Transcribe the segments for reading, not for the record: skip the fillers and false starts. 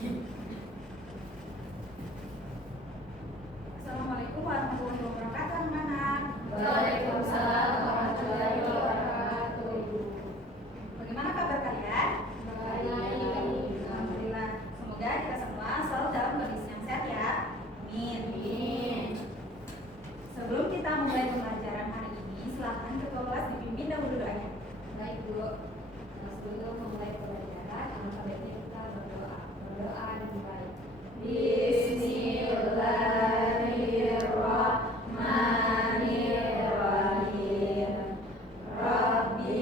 Assalamualaikum warahmatullahi wabarakatuh, anak-anak. Waalaikumsalam warahmatullahi wabarakatuh. Bagaimana kabar kalian? Baik. Alhamdulillah. Semoga kita semua selalu dalam kondisi yang sehat ya. Amin. Amin. Sebelum kita mulai pembelajaran hari ini, silakan ketua kelas dipimpin dahulu doanya. Baik, Bu. Sebelum memulai pembelajaran, alangkah baiknya kita berdoa. Berdoa dengan baik. Bismillahirrahmanirrahim. Rabbi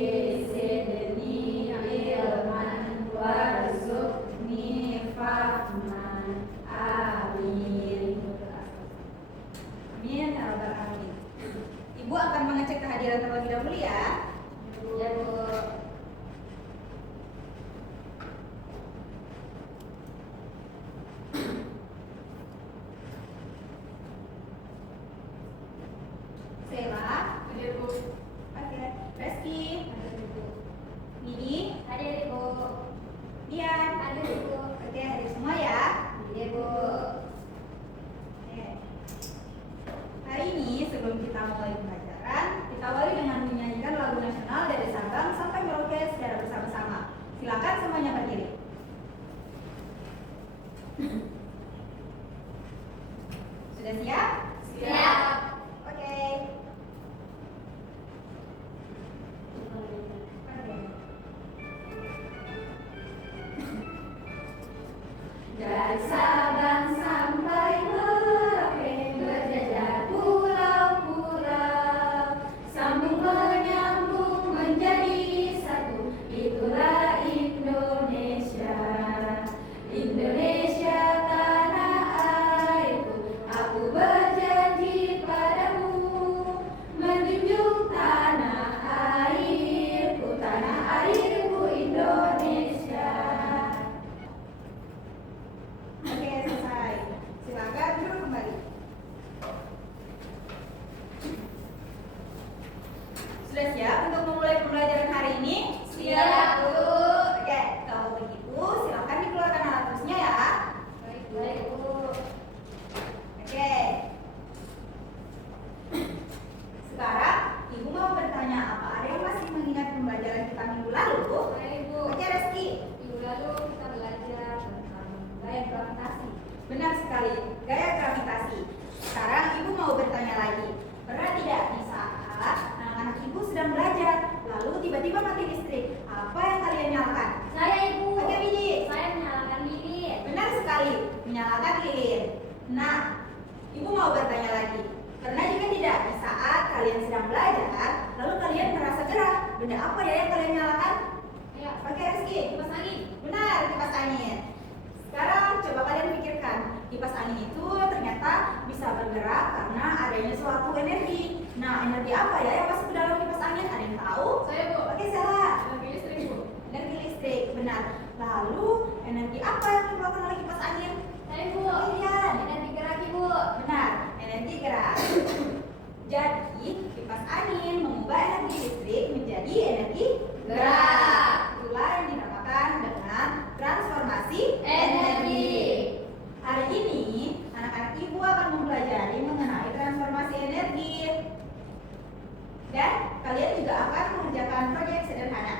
zidni ilman warzuqni fahman. Amin. Amin ya rabbal alamin. Ibu akan mengecek kehadiran terlebih dahulu ya. Ya, Bu. Sela, Hadir, Bu. oke. Reski, Hadir, Bu. Nini, Hadir, Bu. Dian, Hadir, Bu. oke, hadir semua ya. Hadir, Bu. Oke. Hari ini sebelum kita mulai pembelajaran, kita awali dengan menyanyikan lagu nasional dari Sabang sampai Merauke secara bersama-sama. Silakan semuanya berdiri. Sudah siap? Siap. Oke. Dari Sabang sampai Merauke berjajar pulau-pulau, sambung menyambung menjadi satu, itulah Indonesia. Indonesia tanah airku, aku berjanji padamu, menjunjung tanah airku Indonesia. Oke, selesai. Silakan duduk kembali. Sudah siap untuk memulai pembelajaran hari ini? Siap, Bu. Oke, kalau begitu silakan dikeluarkan alat tulisnya ya. Baik, Bu. Oke. Sekarang Ibu mau bertanya apa? Ada yang masih mengingat pembelajaran kita minggu lalu? Baik, Bu. Oke, Reski. Minggu lalu kita belajar tentang gaya gravitasi. Benar sekali, gaya gravitasi. Sekarang Ibu mau bertanya lagi. Pernah tidak di saat anak-anak Ibu sedang belajar, lalu tiba-tiba mati listrik? Apa yang kalian nyalakan? Saya, Ibu. Oke, Biji. Saya menyalakan lilin. Benar sekali, menyalakan lilin. Nah, Ibu mau bertanya lagi. Pernah juga tidak di saat kalian sedang belajar, lalu kalian merasa gerah? Benda apa ya yang kalian nyalakan? Ya. Oke, Rizky. Kipas angin. Benar, kipas angin. Sekarang coba kalian pikirkan, kipas angin itu ternyata bisa bergerak karena adanya suatu energi. Nah, energi apa ya yang masuk ke dalam kipas angin? Ada yang tahu? Saya, Bu. Oke, salah. Energi listrik, Bu. Energi listrik, benar. Lalu, energi apa yang dikeluarkan oleh kipas angin? Saya, Bu. Kalian. Energi gerak, Ibu. Benar, energi gerak. Jadi, kipas angin mengubah energi listrik menjadi energi gerak. Itulah yang dinamakan dengan transformasi energi. Hari ini, anak-anak Ibu akan mempelajari mengenai transformasi energi. Dan kalian juga akan mengerjakan proyek sederhana.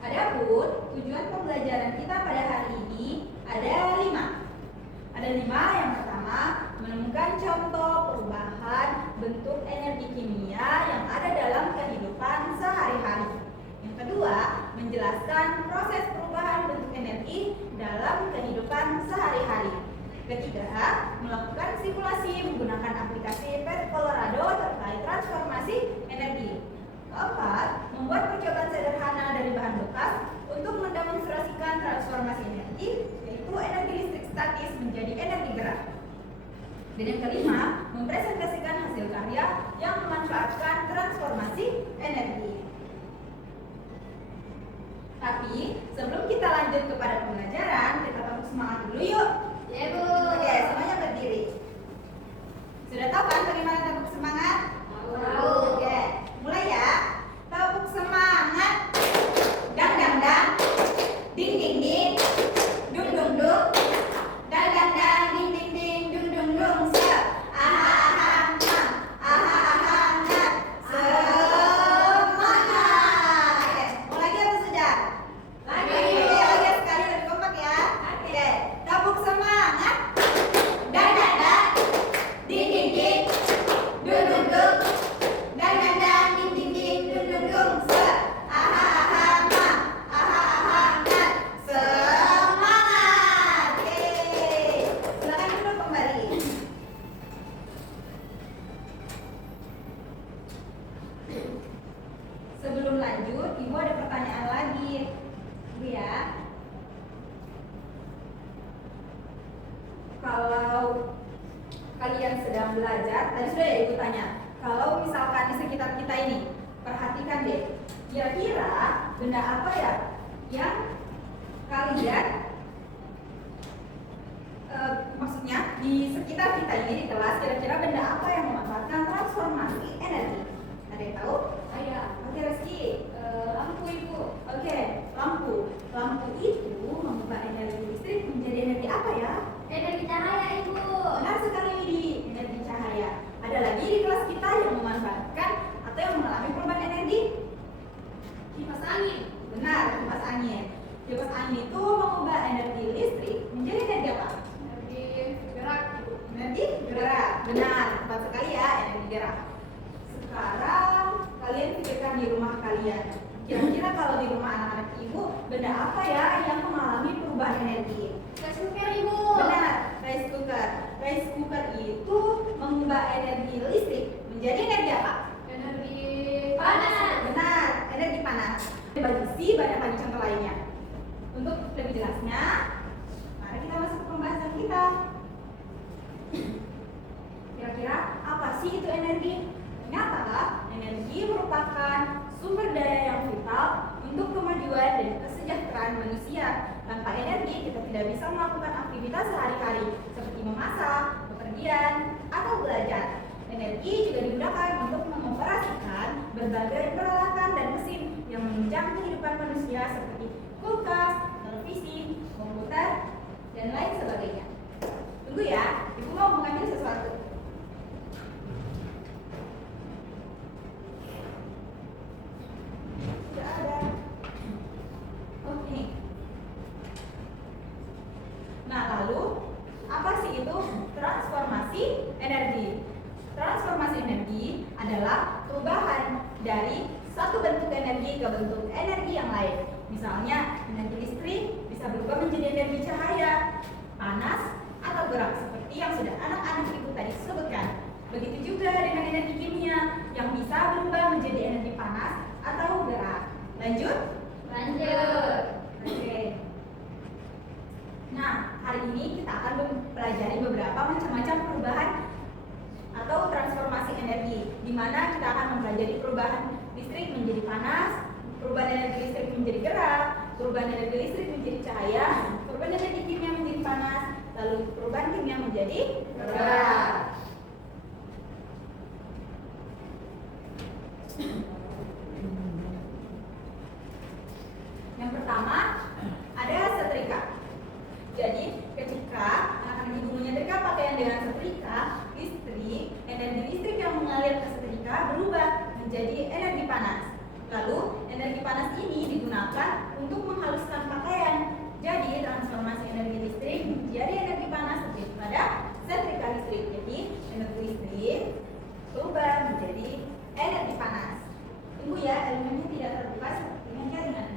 Adapun tujuan pembelajaran kita pada hari ini ada 5. Ada 5. Yang pertama, menemukan contoh perubahan bentuk energi kimia yang ada dalam kehidupan sehari-hari. Yang kedua, menjelaskan proses perubahan bentuk energi dalam kehidupan sehari-hari. Ketiga, melakukan simulasi menggunakan aplikasi PET Colorado terkait transformasi energi. Keempat, membuat percobaan sederhana dari bahan bekas untuk mendemonstrasikan transformasi energi, yaitu energi listrik statis menjadi energi gerak. Dan yang kelima, mempresentasikan hasil karya yang memanfaatkan transformasi energi. Tapi sebelum kita lanjut kepada pembelajaran, kita tetap semangat dulu yuk. Ya, Bu. Oke, semuanya berdiri. Sudah tahu kan bagaimana tepuk semangat? Tahu. Oke, mulai ya. Tepuk semangat. Dang dang dang. sebelum lanjut, Ibu ada pertanyaan lagi. Ibu ya. Kalau kalian sedang belajar, tadi sudah ya Ibu tanya. Kalau misalkan di sekitar kita ini, perhatikan deh. Kira-kira benda apa ya yang kalian maksudnya di sekitar kita ini di kelas, kira-kira benda apa yang memanfaatkan transformasi energi? Ada yang tahu? Saya. Oke, Rizky. Lampu Ibu. Oke, lampu. Lampu itu mengubah energi listrik menjadi energi apa ya? Energi cahaya Ibu. Benar sekali, di energi cahaya. Ada lagi di kelas kita yang memanfaatkan atau yang mengalami perubahan energi? Kipas angin. Benar, kipas angin. Kipas angin itu mengubah energi listrik menjadi energi apa? Energi gerak Ibu. Energi gerak. Benar, tepat sekali ya, energi gerak. Sekarang kalian pikirkan di rumah kalian. Kira-kira kalau di rumah anak-anak Ibu, benda apa ya yang mengalami perubahan energi? Rice cooker Ibu. Benar, rice cooker. Rice cooker itu mengubah energi listrik menjadi energi apa? Energi panas. Benar, energi panas. Bagi si banyak lagi contoh lainnya. Untuk lebih jelasnya, mari kita masuk ke pembahasan kita. Kira-kira apa sih itu energi? Ternyata energi merupakan sumber daya yang vital untuk kemajuan dan kesejahteraan manusia. Tanpa energi, kita tidak bisa melakukan aktivitas sehari-hari seperti memasak, bepergian, atau belajar. Energi juga digunakan untuk mengoperasikan berbagai peralatan dan mesin yang menunjang kehidupan manusia seperti kulkas, televisi, komputer, dan lain sebagainya. Tunggu ya, Ibu mau mengambil sesuatu. Sudah ada. Oh, ini. Nah, lalu apa sih itu transformasi energi? Transformasi energi adalah perubahan dari satu bentuk energi ke bentuk energi yang lain. Misalnya, energi listrik bisa berubah menjadi energi cahaya, panas, atau gerak seperti yang sudah anak-anak Ibu tadi sebutkan. Begitu juga dengan energi kimia yang bisa berubah menjadi energi panas atau gerak. Lanjut? Lanjut. Oke. Nah, hari ini kita akan mempelajari beberapa macam-macam perubahan atau transformasi energi, di mana kita akan mempelajari perubahan listrik menjadi panas, perubahan energi listrik menjadi gerak, perubahan energi listrik menjadi cahaya, perubahan energi kimia menjadi panas, lalu perubahan kimia menjadi gerak. Yang pertama, ada setrika. Jadi, ketika anak-anak Ibu menyetrika pakaian dengan setrika, energi listrik yang mengalir ke setrika berubah menjadi energi panas. Lalu, energi panas ini digunakan untuk menghaluskan pakaian. Jadi, transformasi energi listrik menjadi energi panas seperti pada setrika listrik. Jadi, energi listrik berubah menjadi energi panas. Tunggu ya, elemennya tidak terbuka seperti dengan jaringan.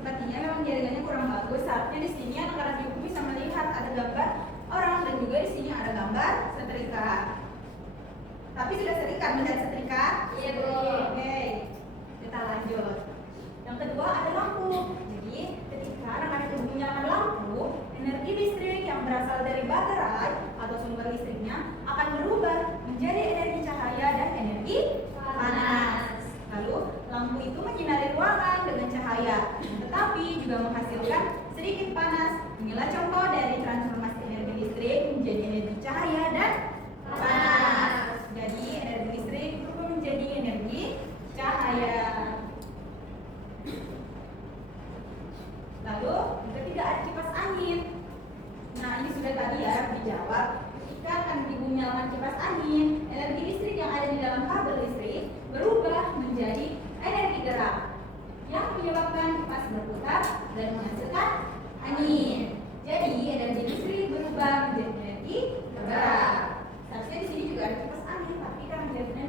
Sepertinya memang jaringannya kurang bagus. Seharusnya di sini anak-anak Ibu bisa melihat ada gambar orang dan juga di sini ada gambar setrika. Tapi sudah sering kan melihat setrika? Iya, Bu. Oke, kita lanjut. Yang kedua ada lampu. Jadi ketika anak-anak Ibu menyalakan lampu, energi listrik yang berasal dari baterai atau sumber listriknya akan berubah menjadi energi cahaya dan energi panas. Lalu lampu itu menyinari ruangan dengan cahaya, tetapi juga menghasilkan sedikit panas. Inilah contoh dari transformasi energi listrik menjadi energi cahaya dan panas. Jadi energi listrik berubah menjadi energi cahaya. Lalu yang ketiga ada kipas angin. Nah, ini sudah tadi ya dijawab. Ketika akan Ibu menyalakan kipas angin, energi listrik yang ada di dalam kabel listrik berubah menjadi energi gerak yang menyebabkan kipas berputar dan menghasilkan angin. Jadi energi listrik berubah menjadi energi gerak. Seharusnya di sini juga ada kipas angin, tapi karena jaringan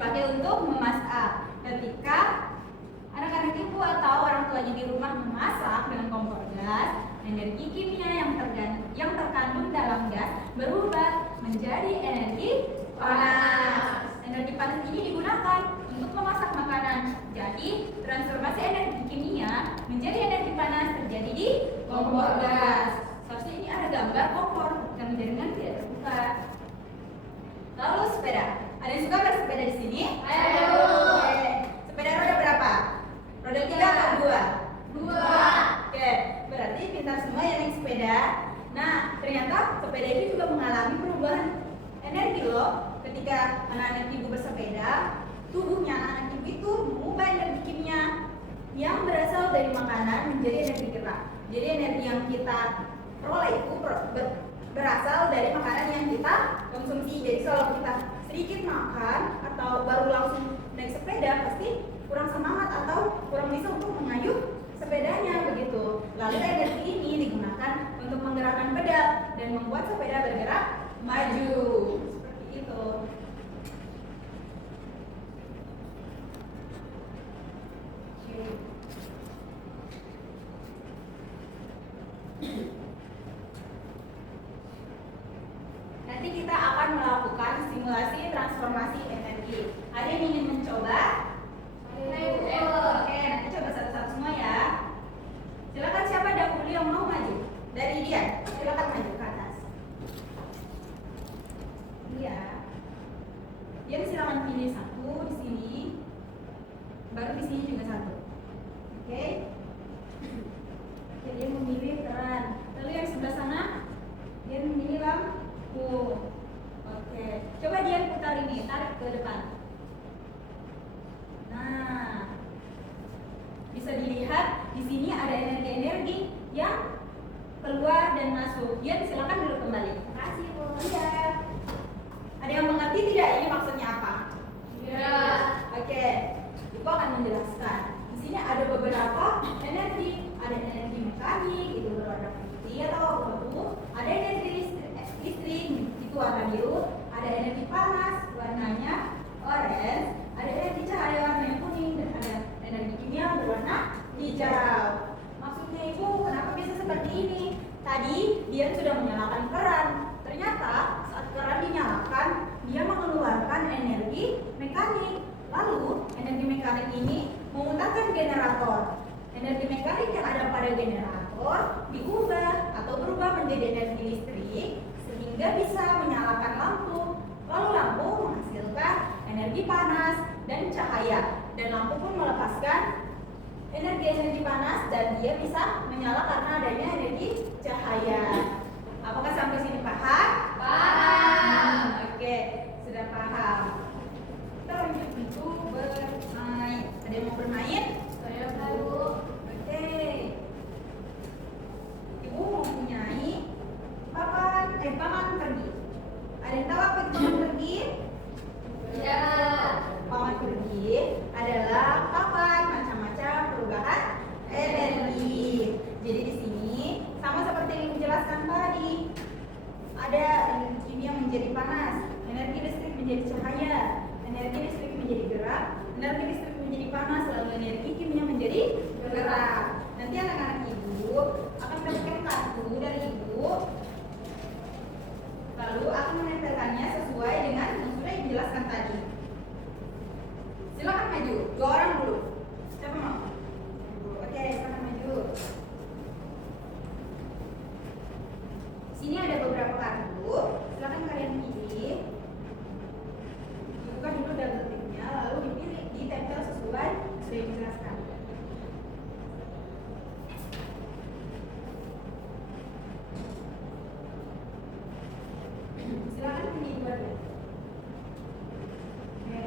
dipakai untuk memasak. Ketika anak-anak ibu atau orang tuanya di rumah memasak dengan kompor gas, energi kimia yang terkandung dalam gas berubah menjadi energi panas. Energi panas ini digunakan untuk memasak makanan. Jadi, transformasi energi kimia menjadi energi panas terjadi di kompor gas. Seharusnya ini ada gambar kompor dan jaringan tidak terbuka. Lalu sepeda. Ada yang suka bersepeda di sini? Ayo. Oke. Sepeda roda berapa? Roda 3 atau 2? 2. Oke, berarti pintar semua yang naik sepeda. Nah, ternyata sepeda itu juga mengalami perubahan energi loh. Ketika anak-anak ibu bersepeda, tubuhnya anak-anak ibu itu mengubah energi kimia yang berasal dari makanan menjadi energi gerak. Jadi energi yang kita peroleh itu berasal dari makanan yang kita konsumsi. Jadi kalau kita sedikit makan atau baru langsung naik sepeda, pasti kurang semangat atau kurang bisa untuk mengayuh sepedanya begitu. Lalu energi ini digunakan untuk menggerakkan pedal dan membuat sepeda bergerak maju. Seperti itu. Nanti kita akan melakukan simulasi transformasi energi. Ada yang ingin mencoba? Oke, nanti coba satu-satu semua ya. Silakan siapa dahulu yang mau maju? Dari dia, silakan maju ke atas. Iya. Dia silakan pilih satu di sini. Baru di sini juga satu. Oke. Oke, dia memilih keran. Lalu yang sebelah sana, dia memilih lampu. Oke. Coba dia putar ini, tarik ke depan. Nah, bisa dilihat di sini ada energi-energi yang keluar dan masuk. Dia silakan duduk kembali. Terima kasih, Bu. Iya. Ada yang mengerti tidak ini maksudnya apa? Iya. Oke. Ibu akan menjelaskan. Di sini ada beberapa energi. Ada energi mekanik itu berwarna putih atau abu-abu. Ada energi listrik itu warna biru. Ada energi panas warnanya orange. Ada energi cahaya warna kuning dan ada energi kimia berwarna hijau. Maksudnya ibu kenapa bisa seperti ini? Tadi dia sudah menyalakan keran. Ternyata saat keran dinyalakan dia mengeluarkan energi mekanik. Lalu energi mekanik ini memutarkan generator. Energi mekanik yang ada pada generator diubah atau berubah menjadi energi listrik sehingga bisa menyalakan lampu. Lalu lampu menghasilkan energi panas dan cahaya. Dan lampu pun melepaskan energi-energi panas dan dia bisa menyala karena adanya energi cahaya. Apakah sampai sini paham? Paham. Oke, sudah paham. Kita lanjut untuk bermain. Ada yang mau bermain? Saya tahu. Oke. Ibu mempunyai papan pergi. Ada yang tahu apa itu papan pergi? Iya. Papan pergi adalah papan macam-macam perubahan energi. Jadi di sini sama seperti yang dijelaskan tadi. Ada energi kimia menjadi panas, energi listrik menjadi cahaya, energi listrik menjadi gerak, energi listrik menjadi panas, lalu energi kimia menjadi gerak. Nanti anak-anak ibu akan mendapatkan kartu dari ibu, lalu akan menempelkannya sesuai dengan yang sudah dijelaskan tadi. Silakan maju, 2 orang dulu. Siapa mau? Oke, silakan maju. Sini ada beberapa kartu. Silakan kalian pilih. Dibuka dulu double tipnya, lalu dipilih, ditempel sesuai sudah dijelaskan. Silakan pilih 2 dulu. Oke.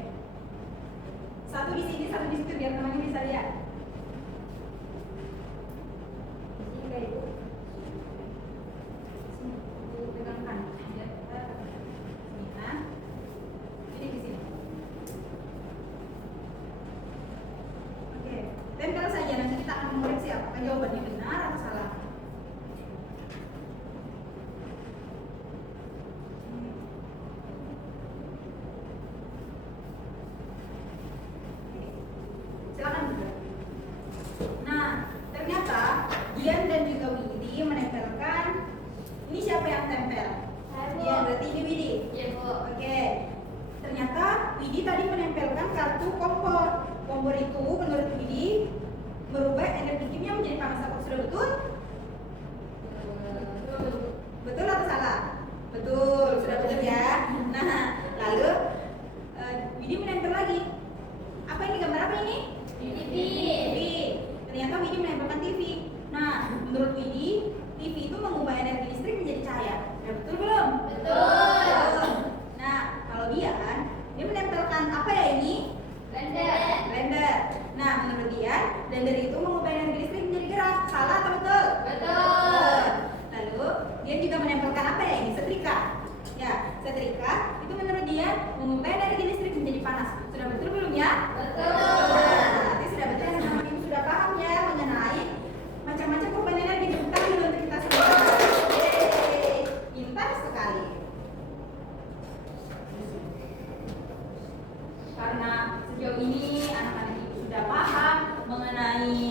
Satu di sini, satu di situ biar temannya bisa lihat. Di sini kayak itu. Sini, dipegangkan. Biar kita sini. Nah, ini di sini. Oke, tempel saja. Nanti kita akan mengoreksi apakah jawabannya benar atau salah. Ini siapa yang tempel? Saya, Bu. Iya, berarti ini Widi. Iya, Bu. Oke. Ternyata Widi tadi menempelkan kartu kompor. Kompor itu menurut Widi merubah energi kimia menjadi panas. Apa sudah betul? Betul atau salah? Betul, sudah betul ya. Nah, lalu Widi menempel lagi. Apa ini gambar apa ini? TV. TV. Ternyata Widi menempelkan TV. Nah, menurut Widi, TV itu mengubah energi listrik menjadi cahaya. Ya, betul belum? Betul. Nah, kalau dia menempelkan apa ya ini? Blender. Nah, menurut dia, blender itu mengubah energi listrik menjadi gerak. Salah atau betul? Betul. Lalu dia juga menempelkan apa ya ini? Setrika. Ya, setrika itu menurut dia mengubah energi listrik menjadi panas. Sudah betul belum ya? Betul. Nah, nanti sudah betul ya, sama ibu sudah paham ya mengenai macam-macam perubahan energi. Tepuk tangan dulu untuk kita semua. Yeay, pintar sekali. Karena sejauh ini anak-anak ibu sudah paham mengenai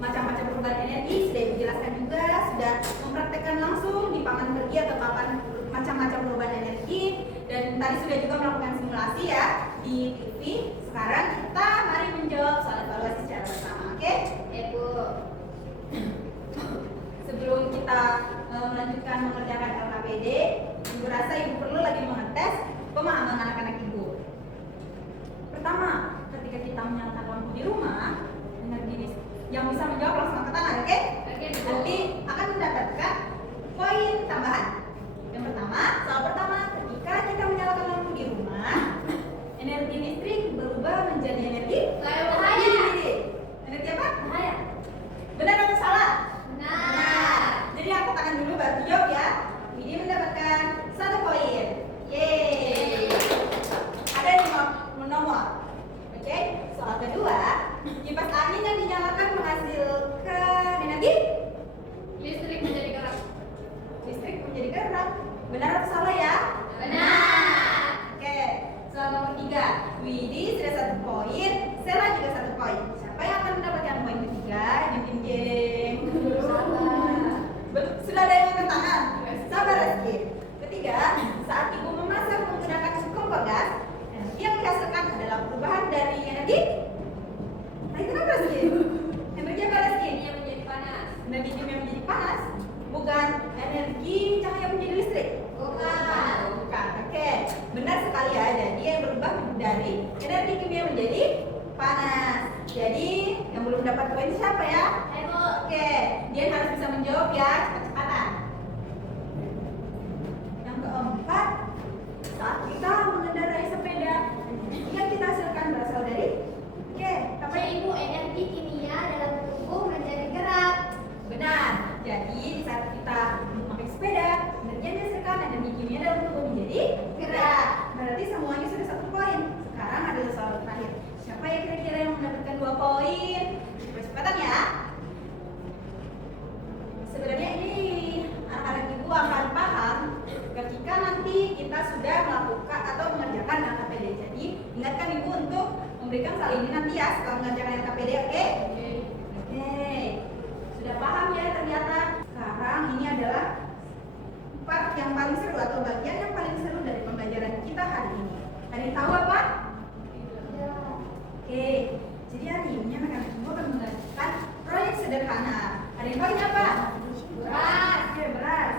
macam-macam perubahan energi, sudah dijelaskan juga, sudah mempraktekkan langsung di papan kerja atau papan macam-macam perubahan energi, dan tadi sudah juga melakukan simulasi ya di TV. Sekarang kita mari menjawab soal evaluasi secara bersama, oke? Ibu. Sebelum kita melanjutkan mengerjakan LKPD, ibu rasa ibu perlu lagi mengetes pemahaman anak-anak ibu. Pertama, ketika kita menyalakan lampu di rumah, energi yang bisa menjawab langsung angkat tangan, oke? Oke, Bu. Nanti akan mendapatkan poin tambahan. Yang pertama, soal pertama, ketika kita menyalakan lampu di rumah, energi listrik berubah menjadi energi Cahaya. Energi apa? Cahaya. Benar atau salah? Benar. Jadi angkat tangan dulu baru dijawab ya. Widi mendapatkan 1 poin. Yeay. Ada 5 nomor. Oke. Soal kedua, kipas angin yang dinyalakan menghasilkan energi Listrik menjadi gerak. listrik menjadi gerak. Benar atau salah ya? Benar. Oke. Soal nomor 3, Widi sudah 1 poin, Sela juga 1 poin. Siapa yang akan mendapatkan poin ketiga? Jeng. Sudah ada yang angkat tangan? Sabar Rizky. Ketiga, saat ibu memasak menggunakan kompor gas, energi yang dihasilkan adalah perubahan dari energi. Nah, itu apa Rizky? Energi apa Rizky? Ini yang menjadi panas. Energi kimia menjadi panas, bukan energi cahaya menjadi listrik. Bukan. Bukan. Oke, benar sekali ya. Jadi yang berubah dari energi kimia menjadi panas. Jadi yang belum dapat poin siapa ya? Ibu. Oke, dia harus bisa menjawab ya, cepat-cepatan. Yang keempat, saat kita mengendarai sepeda, energi yang kita hasilkan berasal dari apa ya? Ibu, energi kimia dalam tubuh menjadi gerak. Benar. Jadi di saat kita memakai sepeda, energi yang dihasilkan energi kimia dalam tubuh menjadi gerak. Berarti semuanya sudah 1 poin. Sekarang adalah soal terakhir. Siapa ya kira-kira yang mendapatkan 2 poin? Cepat-cepatan ya. Sebenarnya ini anak-anak ibu akan paham ketika nanti kita sudah melakukan atau mengerjakan LKPD. Jadi ingatkan ibu untuk memberikan kali ini nanti ya setelah mengerjakan LKPD, oke? Oke. Sudah paham ya ternyata. Sekarang ini adalah part yang paling seru atau bagian yang paling seru dari pembelajaran kita hari ini. Ada yang tahu apa? Oke. Jadi hari ini anak-anak ibu akan mengerjakan proyek sederhana. Ada yang tahu ini apa? Beras. Oke, beras.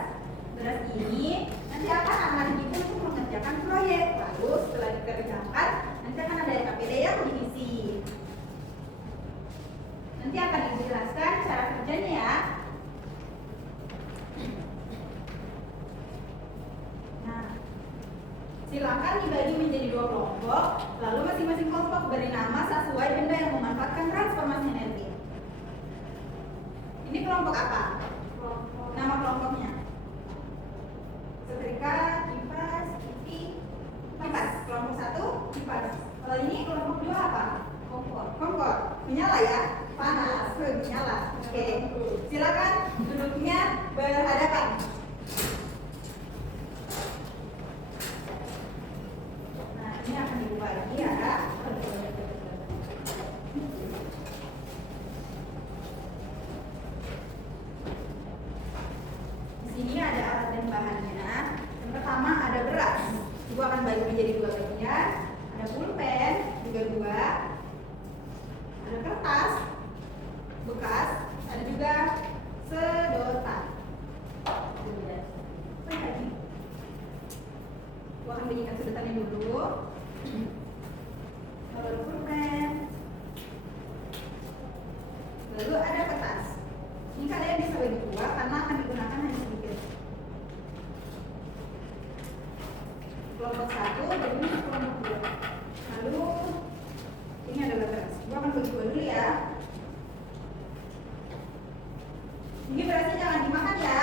Beras ini nanti akan anak-anak ibu untuk mengerjakan proyek. Lalu setelah dikerjakan, nanti akan ada LKPD yang diisi. Nanti akan dijelaskan cara kerjanya ya. Nah, silakan dibagi menjadi 2 kelompok, lalu masing-masing kelompok beri nama sesuai benda yang memanfaatkan transformasi energi. Ini kelompok apa? Nama kelompoknya? Setrika, kipas, TV, kipas. Kelompok 1, kipas. Kalau ini kelompok 2 apa? Kompor. Menyala ya? Panas. Menyala. Oke. Silakan duduknya berhadapan. Nah, ini akan diubah lagi ya. lalu ada kertas. Ini kalian bisa bagi dua karena akan digunakan hanya sedikit. Kelompok 1 bagi kelompok 2. Lalu ini adalah beras. Gua akan bagi dua dulu ya. Ini berasnya jangan dimakan ya.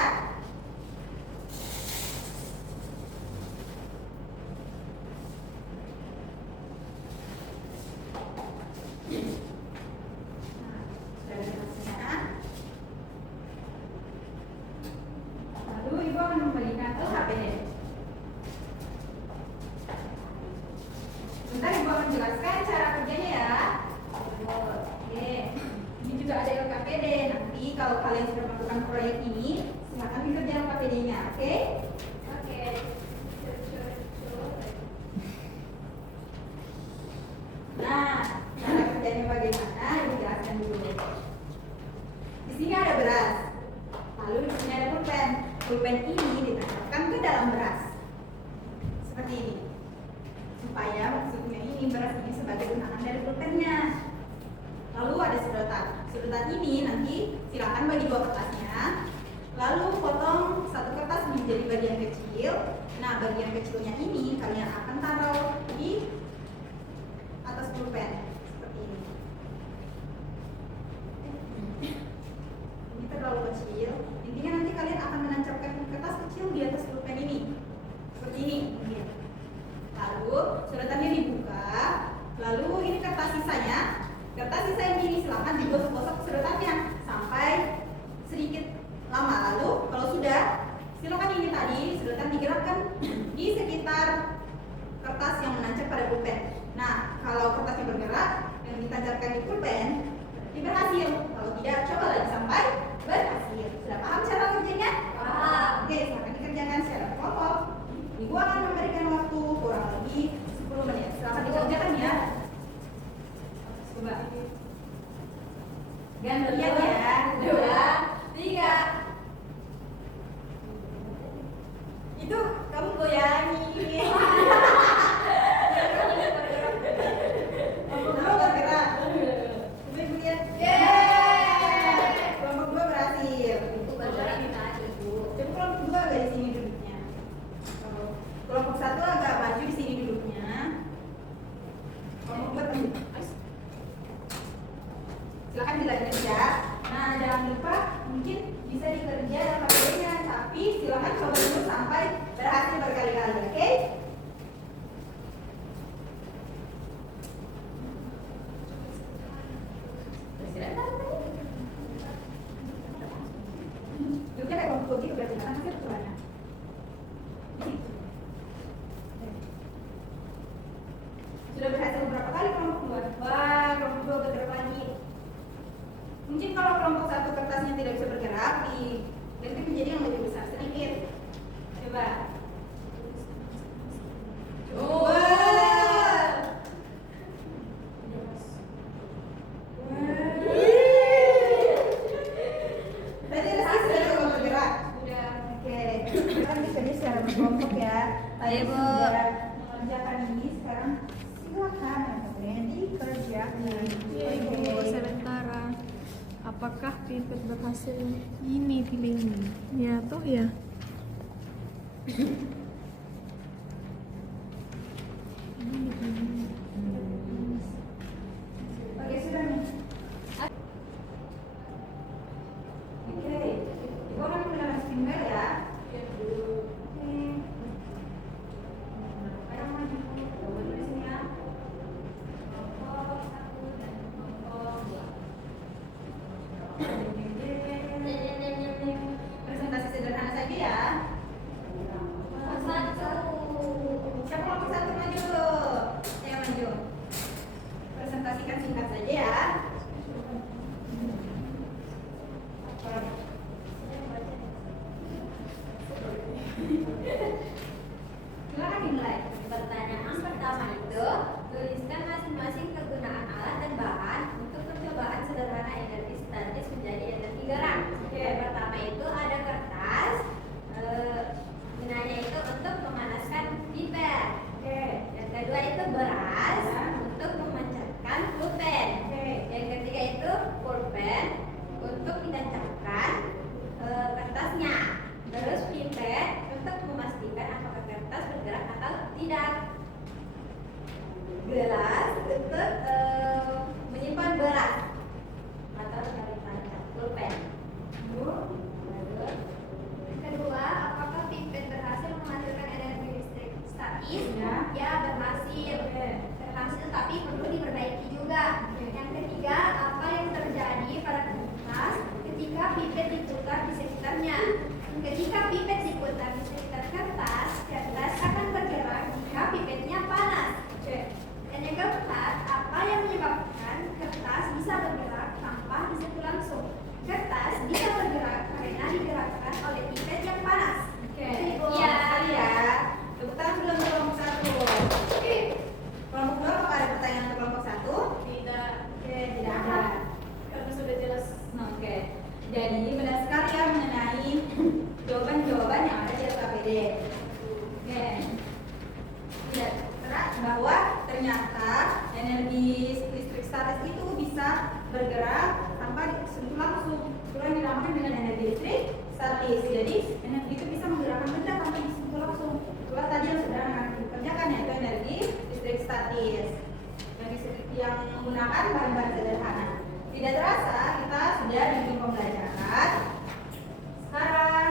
Lalu ibu akan membagikan LHPD. Bentar ibu akan jelaskan cara kerjanya ya. Oke. Ini juga ada LKPD. Nanti kalau kalian sudah melakukan proyek ini, silakan dikerjakan LKPD-nya, oke? Oke. Nah, cara kerjanya bagaimana? Ibu jelaskan dulu. Di sini ada beras. Lalu di sini ada pulpen. Pulpen ini ditancapkan ke dalam beras. Seperti ini. Supaya maksudnya ini beras ini sebagai gunaan dari pulpennya. Lalu ada sedotan. Sedotan ini nanti silakan bagi dua kertasnya. Lalu potong satu kertas menjadi bagian kecil. Nah, bagian kecilnya ini kalian akan taruh di atas pulpen seperti ini. Ini terlalu kecil. Intinya nanti kalian akan menancapkan kertas kecil di atas pulpen ini. Seperti ini. Lalu sedotannya dibuka. Lalu ini kertas sisanya. Kertas sisa yang ini silahkan digosok-gosok sedotannya sampai sedikit lama. Lalu kalau sudah, silakan ini tadi sedotan digerakkan di sekitar kertas yang menancap pada pulpen. Nah, kalau kertasnya bergerak yang ditancapkan di pulpen berarti berhasil. Kalau tidak, coba lagi sampai berhasil. Sudah paham cara kerjanya? Paham. Oke, silakan dikerjakan secara kelompok. Ibu akan memberikan waktu kurang lebih 10 menit. Silakan dikerjakan ya. Coba. Gantian ya. 2, 3. Itu kamu goyangi. Kelompok 2 bergerak. Coba ibu lihat. Yeay. Kelompok 2 berhasil. Itu pelajaran kita Ibu. Coba kelompok 2 agak di sini duduknya. Kelompok 1 agak maju di sini duduknya. Kelompok 2 tengah. Silakan dilanjut ya. Nah, jangan lupa mungkin bisa dikerja LKPD-nya, tapi silakan coba dulu sampai berhasil berkali-kali, oke? Juga kayak kelompok gitu berarti karena kita kemana? Sudah berhasil berapa kali kelompok 2? Wah, kelompok 2 bergerak lagi. Mungkin kalau kelompok 1 kertasnya tidak bisa bergerak, diganti menjadi yang lebih besar sedikit. Coba. Coba. Tadi ada sih sudah kalau bergerak. Udah. Oke, sekarang dikerja secara berkelompok ya. Tadi Ayo, Bu. sudah mengerjakan ini, sekarang silakan yang dikerjakan. Ibu, sementara. Apakah pipet berhasil? Ini pilih ini. Ya, toh ya. Oke, sudah nih. Oke, ibu akan menggunakan spinner ya. Oke. Ayo maju. Coba di sini ya. Kelompok 1 dan kelompok 2. Presentasi sederhana saja ya. Siapa kelompok 1 maju? Saya maju. Presentasikan singkat saja ya. Silakan dimulai. Pertanyaan pertama itu, tuliskan masing-masing kegunaan alat dan bahan untuk percobaan sederhana energi statis menjadi bergerak tanpa disentuh langsung. Itulah yang dinamakan dengan energi listrik statis. Jadi energi itu bisa menggerakkan benda tanpa disentuh langsung. Itulah tadi yang sudah akan dikerjakan, yaitu energi listrik statis yang menggunakan bahan-bahan sederhana. Tidak terasa kita sudah di ujung pembelajaran. Sekarang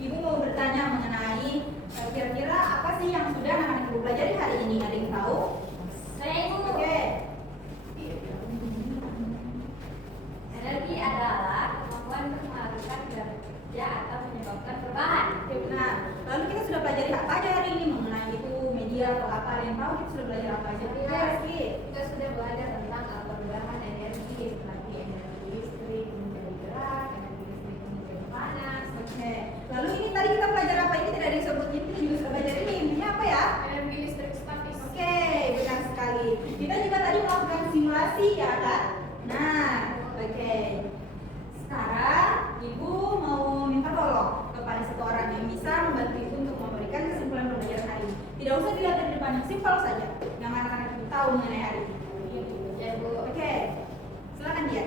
Ibu mau bertanya mengenai kira-kira apa sih yang sudah anak-anak Ibu pelajari hari ini? Ada yang tahu? Saya Ibu. Oke. Energi adalah kemampuan untuk melakukan kerja atau menyebabkan perubahan. Oke, benar. Lalu kita sudah pelajari apa aja hari ini mengenai itu media atau apa? Ada yang tahu kita sudah belajar apa aja? Oke, Rizky. Kita sudah belajar tentang perubahan energi seperti energi listrik menjadi gerak, energi listrik menjadi panas. Oke. Lalu ini tadi kita belajar apa? Ini tidak disebut ini, kita juga sudah belajar ini. Intinya apa ya? Energi listrik statis. Oke, benar sekali. Kita juga tadi melakukan simulasi ya kan? Nah, oke. Sekarang Ibu mau minta tolong kepada satu orang yang bisa membantu Ibu untuk memberikan kesimpulan pembelajaran hari ini. Tidak usah dilihat dari depan, yang simpel saja. Yang anak-anak Ibu tahu mengenai hari ini. Ya Bu. Oke, silakan dia.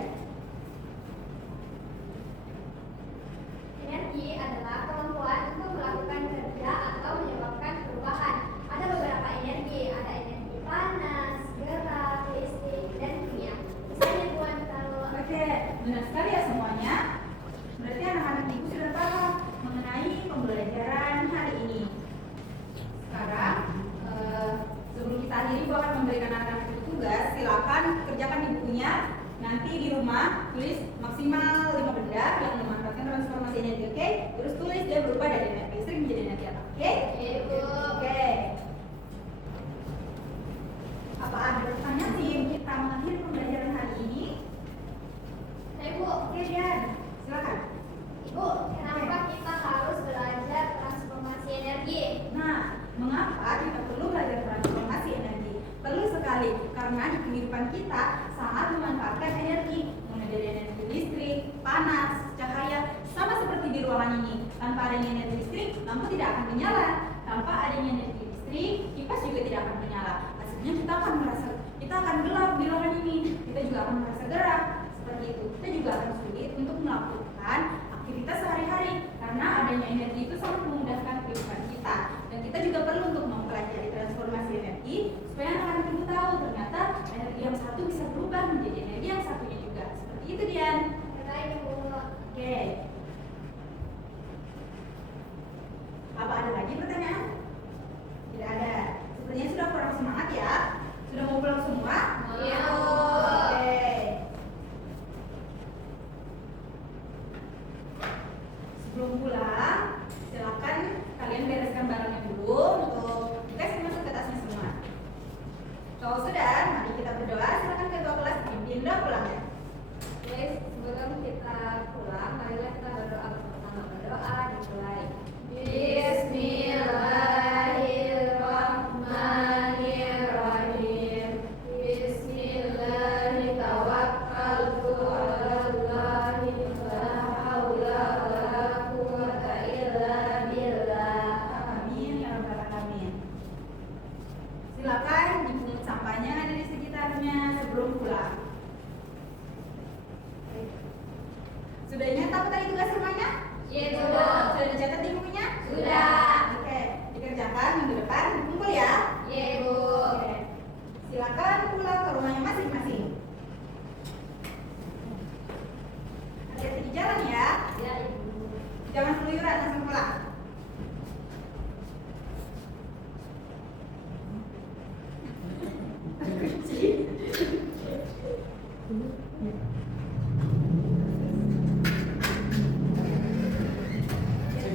Energi adalah kemampuan untuk melakukan kerja atau menyebabkan perubahan. Ada beberapa energi, ada energi panas, gerak, listrik, dan kimia. Misalnya buat kalau Oke, benar sekali ya semuanya. Berarti anak-anak Ibu sudah paham mengenai pembelajaran hari ini. Sekarang, sebelum kita akhiri, Ibu akan memberikan anak-anak Ibu tugas. Silakan kerjakan di bukunya. Nanti di rumah tulis maksimal 5 benda yang memanfaatkan transformasi energi. Oke, terus tulis dia berubah dari energi listrik menjadi energi apa? Oke? Ibu. Oke. Apa ada pertanyaan sih kita mengakhiri pembelajaran hari ini? Ibu, Oke, Dian. Silakan. Ibu, kenapa kita harus belajar transformasi energi? Nah, mengapa kita perlu belajar transformasi energi? Perlu sekali, karena di kehidupan kita sangat memanfaatkan energi, mulai dari energi listrik, panas, cahaya, sama seperti di ruangan ini. Tanpa adanya energi listrik, lampu tidak akan menyala. Tanpa adanya energi listrik, kipas juga tidak akan menyala. Hasilnya kita akan gelap di ruangan ini. Kita juga akan merasa gerak. Seperti itu. Kita juga akan sulit untuk melakukan aktivitas sehari-hari karena adanya energi itu sangat memudahkan kehidupan kita. Dan kita juga perlu untuk mempelajari transformasi energi supaya anak-anak Ibu tahu ternyata energi yang satu bisa berubah menjadi energi yang satunya juga. Seperti itu, Dian. Baik, Ibu. Oke. Apa ada lagi pertanyaan? Tidak ada. Sepertinya sudah kurang semangat ya. Sudah mau pulang semua? Iya. Oke. Sebelum pulang, silakan kalian bereskan barangnya dulu untuk kita masuk ke tasnya semua. Kalau sudah, mari kita berdoa. Silakan ketua kelas pimpin doa pulangnya. Guys, sebelum kita pulang, marilah kita berdoa bersama. Berdoa dimulai. Bismillahirrahmanirrahim. Bismillahirrahmanirrahim. La haula wala quwwata illa billah. Amin ya rabbal alamin. Silakan dipungut sampahnya yang ada di sekitarnya sebelum pulang. Sudah ingat apa tadi tugas rumahnya? Iya, Bu. Sudah dicatat di bukunya? Sudah. Oke, dikerjakan minggu depan kumpul ya. Iya, Bu. Oke. Silakan pulang ke rumahnya masing-masing. Hati-hati di jalan ya. Ya, Ibu. Jangan keluyuran langsung pulang.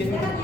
Sekarang